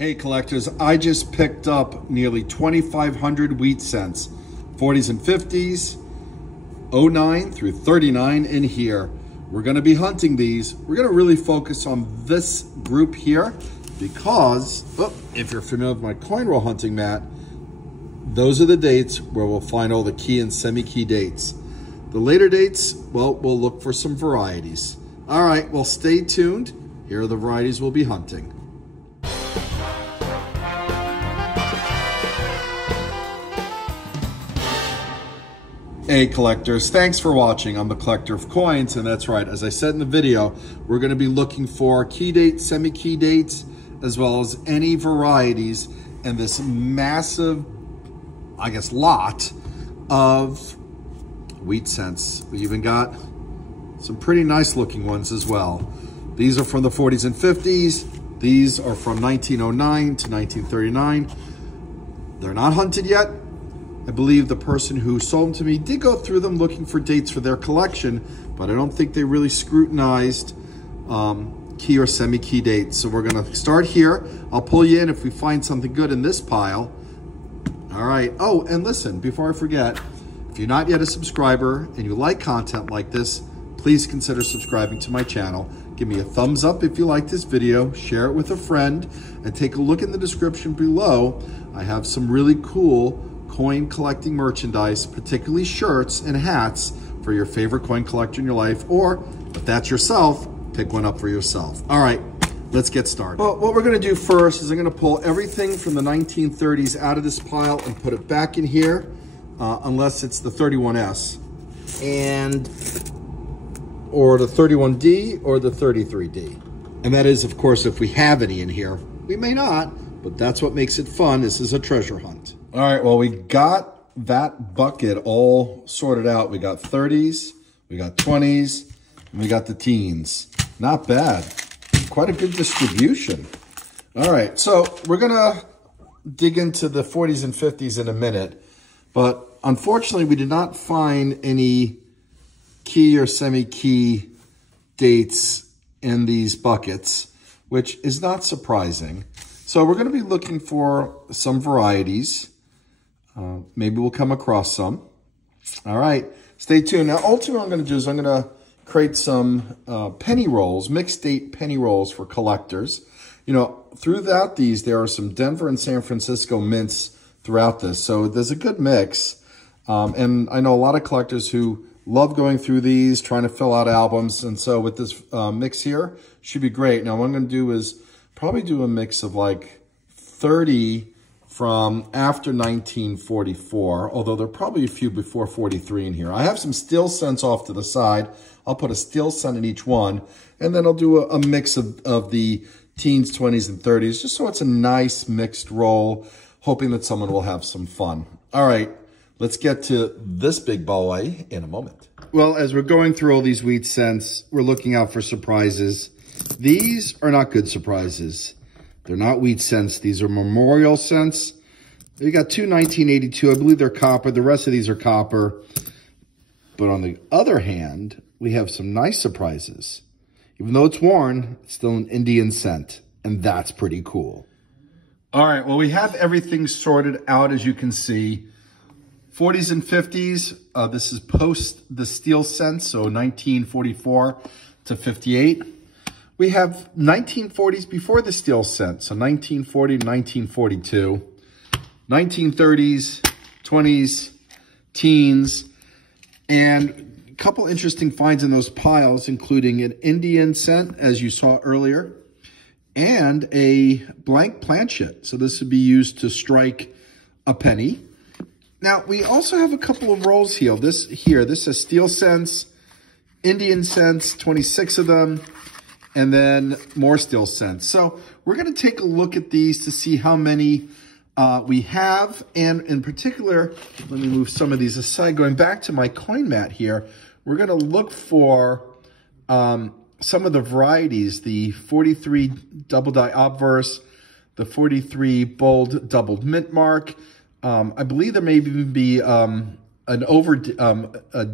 Hey collectors, I just picked up nearly 2,500 wheat cents, 40s and 50s, 09 through 39 in here. We're gonna be hunting these. We're gonna really focus on this group here because, if you're familiar with my coin roll hunting mat, those are the dates where we'll find all the key and semi-key dates. The later dates, well, we'll look for some varieties. All right, well, stay tuned. Here are the varieties we'll be hunting. Hey collectors, thanks for watching. I'm the collector of coins, and that's right, as I said in the video, we're gonna be looking for key dates, semi-key dates, as well as any varieties in this massive, I guess, lot of wheat cents. We even got some pretty nice looking ones as well. These are from the 40s and 50s. These are from 1909 to 1939. They're not hunted yet. I believe the person who sold them to me did go through them looking for dates for their collection, but I don't think they really scrutinized key or semi-key dates. So we're gonna start here. I'll pull you in if we find something good in this pile. All right, oh, and listen, before I forget, if you're not yet a subscriber and you like content like this, please consider subscribing to my channel. Give me a thumbs up if you like this video, share it with a friend, and take a look in the description below. I have some really cool coin collecting merchandise, particularly shirts and hats for your favorite coin collector in your life, or if that's yourself, pick one up for yourself. All right, let's get started. Well, what we're gonna do first is I'm gonna pull everything from the 1930s out of this pile and put it back in here, unless it's the 31S, or the 31D or the 33D. And that is, of course, if we have any in here. We may not, but that's what makes it fun. This is a treasure hunt. All right, well, we got that bucket all sorted out. We got 30s, we got 20s, and we got the teens. Not bad. Quite a good distribution. All right, so we're gonna dig into the 40s and 50s in a minute, but unfortunately, we did not find any key or semi-key dates in these buckets, which is not surprising. So we're gonna be looking for some varieties. Maybe we'll come across some. All right, stay tuned. Now, ultimately what I'm gonna do is I'm gonna create some penny rolls, mixed date penny rolls for collectors. You know, throughout these, there are some Denver and San Francisco mints throughout this. So there's a good mix. And I know a lot of collectors who love going through these, trying to fill out albums. And so with this mix here, should be great. Now what I'm gonna do is probably do a mix of like 30 from after 1944, although there are probably a few before 43 in here. I have some steel cents off to the side. I'll put a steel cent in each one, and then I'll do a mix of the teens, 20s, and 30s, just so it's a nice mixed roll, hoping that someone will have some fun. All right, let's get to this big boy in a moment. Well, as we're going through all these wheat cents, we're looking out for surprises. These are not good surprises. They're not wheat cents. These are memorial cents. We got two 1982. I believe they're copper. The rest of these are copper. But on the other hand, we have some nice surprises. Even though it's worn, it's still an Indian cent. And that's pretty cool. All right. Well, we have everything sorted out, as you can see. 40s and 50s. This is post the steel cents, so 1944 to 58. We have 1940s before the steel cent, so 1940 to 1942, 1930s, 20s, teens, and a couple interesting finds in those piles, including an Indian cent, as you saw earlier, and a blank planchet. So this would be used to strike a penny. Now, we also have a couple of rolls here. This says steel cents, Indian cents, 26 of them, and then more steel cents. So we're gonna take a look at these to see how many we have. And in particular, let me move some of these aside. Going back to my coin mat here, we're gonna look for some of the varieties, the 43 double die obverse, the 43 bold doubled mint mark. I believe there may even be a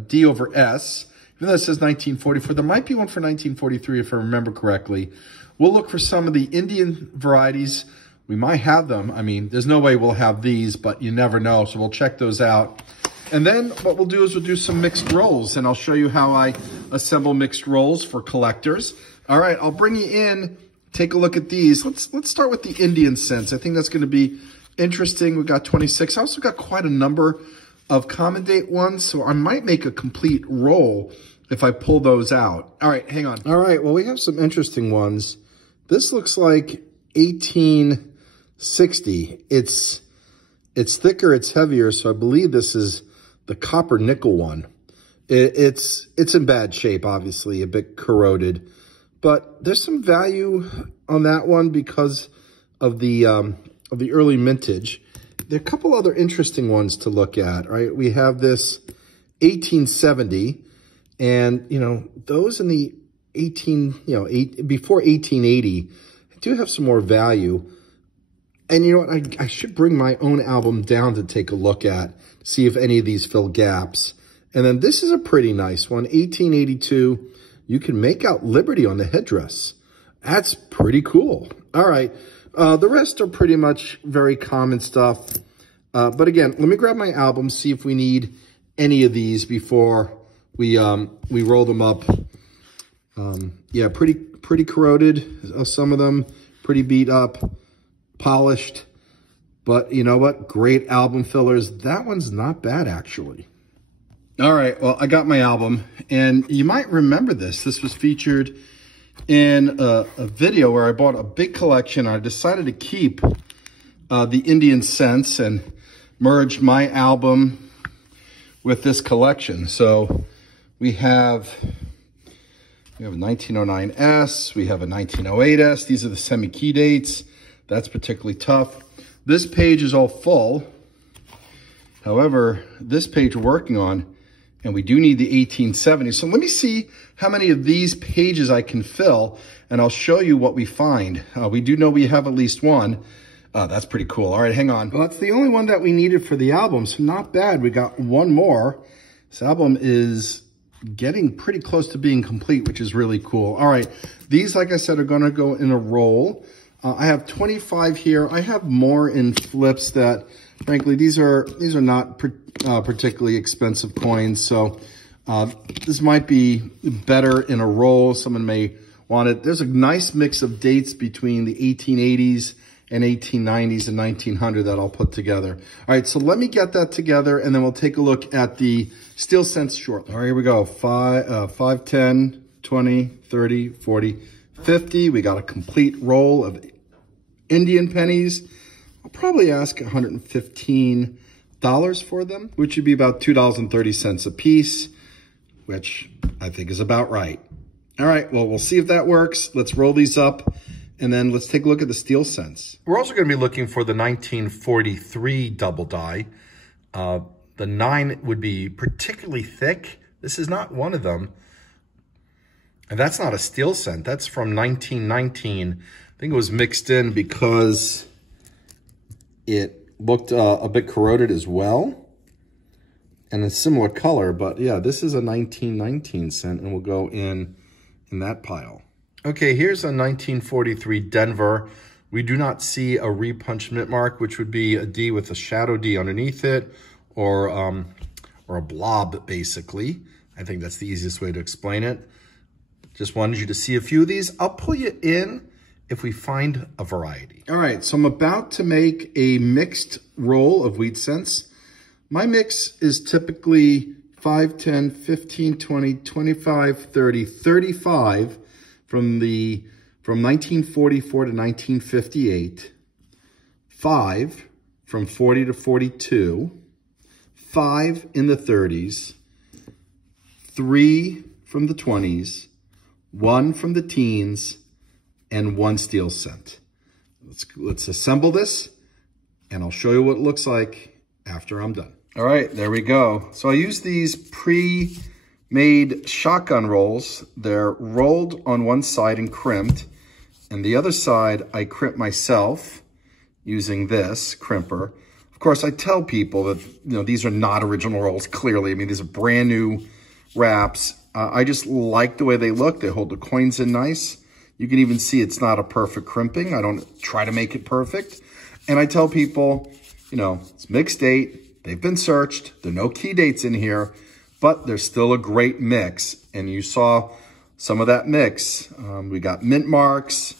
D over S. Even though it says 1944, there might be one for 1943 if I remember correctly. We'll look for some of the Indian varieties. We might have them. I mean, there's no way we'll have these, but you never know. So we'll check those out. And then what we'll do is we'll do some mixed rolls, and I'll show you how I assemble mixed rolls for collectors. All right, I'll bring you in. Take a look at these. Let's start with the Indian scents. I think that's going to be interesting. We've got 26. I also got quite a number of common date ones, so I might make a complete roll if I pull those out. All right, hang on. All right, well, we have some interesting ones. This looks like 1860. It's thicker, it's heavier, so I believe this is the copper nickel one. It's in bad shape, obviously, a bit corroded, but there's some value on that one because of the early mintage. There are a couple other interesting ones to look at, right? We have this 1870, and, you know, those in the before 1880 do have some more value. And you know what? I should bring my own album down to take a look at, see if any of these fill gaps. And then this is a pretty nice one, 1882. You can make out Liberty on the headdress. That's pretty cool. All right. The rest are pretty much very common stuff. But again, let me grab my album, see if we need any of these before we roll them up. Yeah, pretty corroded, some of them, pretty beat up, polished. But you know what? Great album fillers. That one's not bad, actually. All right, well, I got my album, and you might remember this. This was featured in a video where I bought a big collection. I decided to keep the Indian scents and merge my album with this collection. So we have a 1909S, we have a 1908S. These are the semi-key dates. That's particularly tough. This page is all full. However, this page we're working on, and we do need the 1870. So let me see how many of these pages I can fill, and I'll show you what we find. We do know we have at least one. That's pretty cool. All right, hang on. Well, that's the only one that we needed for the album, so not bad. We got one more. This album is getting pretty close to being complete, which is really cool. All right, these, like I said, are gonna go in a roll. I have 25 here. I have more in flips that, frankly, these are not particularly expensive coins. So this might be better in a roll. Someone may want it. There's a nice mix of dates between the 1880s and 1890s and 1900 that I'll put together. All right, so let me get that together, and then we'll take a look at the steel cents shortly. All right, here we go. 5, 10, 20, 30, 40, 50. We got a complete roll of Indian pennies. I'll probably ask $115 for them, which would be about $2.30 a piece, which I think is about right. All right, well, we'll see if that works. Let's roll these up, and then let's take a look at the steel cents. We're also going to be looking for the 1943 double die. The 9 would be particularly thick. This is not one of them. And that's not a steel cent. That's from 1919. I think it was mixed in because it looked a bit corroded as well. And a similar color, but yeah, this is a 1919 cent, and we'll go in that pile. Okay, here's a 1943 Denver. We do not see a repunched mint mark, which would be a D with a shadow D underneath it, or a blob, basically. I think that's the easiest way to explain it. Just wanted you to see a few of these. I'll pull you in if we find a variety. All right, so I'm about to make a mixed roll of wheat cents. My mix is typically 5, 10, 15, 20, 25, 30, 35 from 1944 to 1958, 5 from 40 to 42, 5 in the 30s, 3 from the 20s, 1 from the teens, and 1 steel cent. Let's assemble this, and I'll show you what it looks like after I'm done. All right, there we go. So I use these pre-made shotgun rolls. They're rolled on one side and crimped, and the other side I crimp myself using this crimper. Of course, I tell people that these are not original rolls, clearly. I mean, these are brand new wraps. I just like the way they look. They hold the coins in nice. You can even see it's not a perfect crimping. I don't try to make it perfect. And I tell people, you know, it's mixed date. They've been searched. There are no key dates in here, but there's still a great mix. And you saw some of that mix. We got mint marks.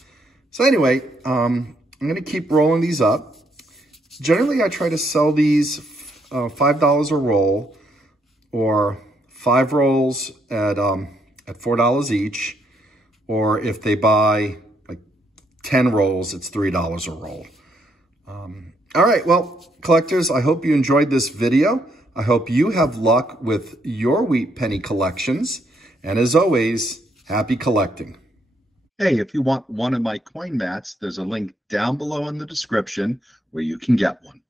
So anyway, I'm going to keep rolling these up. Generally, I try to sell these $5 a roll, or 5 rolls at $4 each. Or if they buy like 10 rolls, it's $3 a roll. All right, well, collectors, I hope you enjoyed this video. I hope you have luck with your wheat penny collections. And as always, happy collecting. Hey, if you want one of my coin mats, there's a link down below in the description where you can get one.